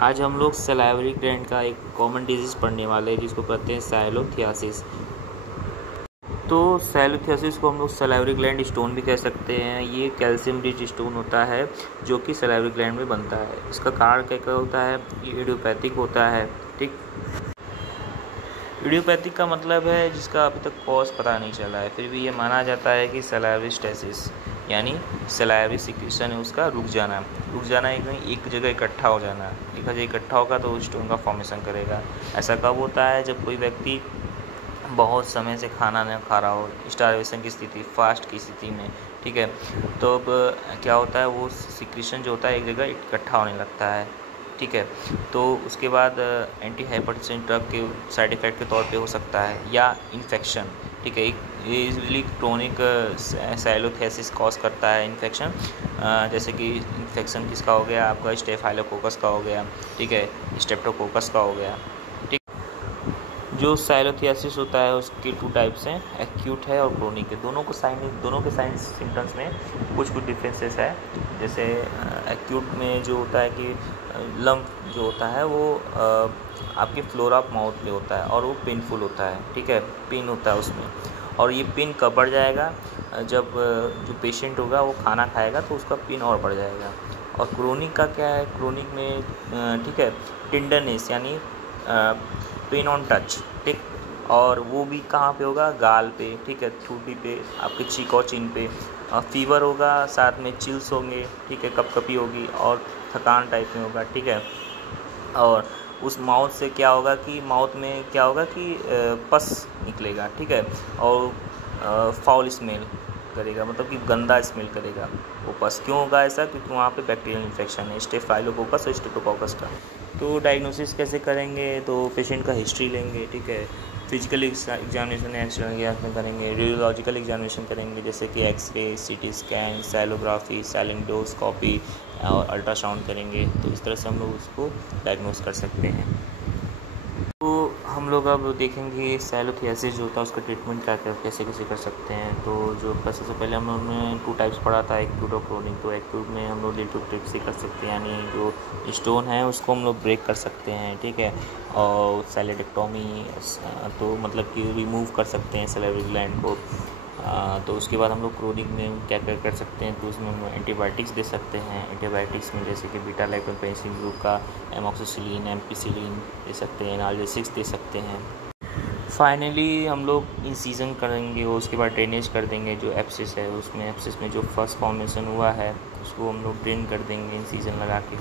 आज हम लोग सलाइवरी ग्लैंड का एक कॉमन डिजीज़ पढ़ने वाले हैं जिसको कहते हैं साइलोथियासिस। तो साइलोथियासिस को हम लोग सलाइवरी ग्लैंड स्टोन भी कह सकते हैं। ये कैल्शियम रिच स्टोन होता है जो कि सलाइवरी ग्लैंड में बनता है। इसका कारण क्या क्या होता है? ये इडियोपैथिक होता है। ठीक, इडियोपैथिक का मतलब है जिसका अभी तक कॉज पता नहीं चला है, फिर भी ये माना जाता है कि सलाइवरी स्टेसिस यानी सलाइवरी सिक्रीशन है उसका रुक जाना एक जगह इकट्ठा हो जाना। एक जगह इकट्ठा होगा तो स्टोन का फॉर्मेशन करेगा। ऐसा कब होता है? जब कोई व्यक्ति बहुत समय से खाना नहीं खा रहा हो, स्टारवेशन की स्थिति, फास्ट की स्थिति में, ठीक है। तो अब क्या होता है, वो सिक्रीशन जो होता है एक जगह इकट्ठा होने लगता है, ठीक है। तो उसके बाद एंटी हाइपरटेंसिव ड्रग के साइड इफ़ेक्ट के तौर पे हो सकता है, या इन्फेक्शन, ठीक है। ये यूजली क्रोनिक साइलोथियासिस कॉज करता है इन्फेक्शन। जैसे कि इन्फेक्शन किसका हो गया? आपका स्टेफाइलोकोकस का हो गया, ठीक है, स्ट्रेप्टोकोकस का हो गया। जो साइलोथियासिस होता है उसके 2 टाइप्स हैं, एक्यूट है और क्रोनिक है। दोनों के साइन सिम्टम्स में कुछ डिफरेंसेस है। जैसे एक्यूट में जो होता है कि लम्प जो होता है वो आपके फ्लोरा ऑफ माउथ में होता है और वो पेनफुल होता है, ठीक है, पेन होता है उसमें। और ये पेन कब बढ़ जाएगा? जब जो पेशेंट होगा वो खाना खाएगा तो उसका पेन और बढ़ जाएगा। और क्रोनिक का क्या है? क्रोनिक में ठीक है, टेंडरनेस यानी पेन ऑन टच, ठीक, और वो भी कहाँ पे होगा? गाल पे, ठीक है, ठूडी पे, आपके चीक और चिन पे। फीवर होगा, साथ में चिल्स होंगे, ठीक है, कपकपी होगी और थकान टाइप में होगा, ठीक है। और उस माउथ से क्या होगा कि माउथ में क्या होगा कि पस निकलेगा, ठीक है, और फाउल स्मेल करेगा, मतलब कि गंदा स्मेल करेगा वो पस। क्यों होगा ऐसा? क्योंकि वहाँ पे बैक्टीरियल इन्फेक्शन है, स्टेफाइलोकोकस और स्ट्रेप्टोकोकस का। तो डायग्नोसिस कैसे करेंगे? तो पेशेंट का हिस्ट्री लेंगे, ठीक है, फिजिकल एग्जामिनेशन एक्सरे करेंगे, रेडियोलॉजिकल एग्जामिनेशन करेंगे जैसे कि एक्सरे, सीटी स्कैन, सैलोग्राफी, साइलेंडोस्कोपी और अल्ट्रासाउंड करेंगे। तो इस तरह से हम लोग उसको डायग्नोस कर सकते हैं। तो हम लोग अब देखेंगे साइलोथियासिस जो होता है उसका ट्रीटमेंट क्या क्या कैसे कर सकते हैं। तो जो सबसे पहले हम लोग ने 2 टाइप्स पढ़ा था, एक्यूट और क्रोनिक। तो एक्यूट में हम लोग लिटिव टिप से कर सकते हैं, यानी जो स्टोन है उसको हम लोग ब्रेक कर सकते हैं, ठीक है, और सैलेडेक्टोमी, तो मतलब कि रिमूव कर सकते हैं सैलिवरी ग्लैंड को। तो उसके बाद हम लोग क्रोनिक में क्या क्या कर सकते हैं? तो उसमें हम एंटीबायोटिक्स दे सकते हैं। एंटीबायोटिक्स में जैसे कि बीटा लैक्टोन पेनिसिलिन ग्रुप का एमोक्सिसिलिन, एम्पिसिलिन दे सकते हैं, एनाल्जेसिक्स दे सकते हैं। फाइनली हम लोग इंसीजन करेंगे, उसके बाद ड्रेनेज कर देंगे। जो एप्सिस है उसमें, एप्सिस में जो फर्स्ट फॉर्मेशन हुआ है उसको हम लोग ड्रेन कर देंगे इंसीजन लगा के।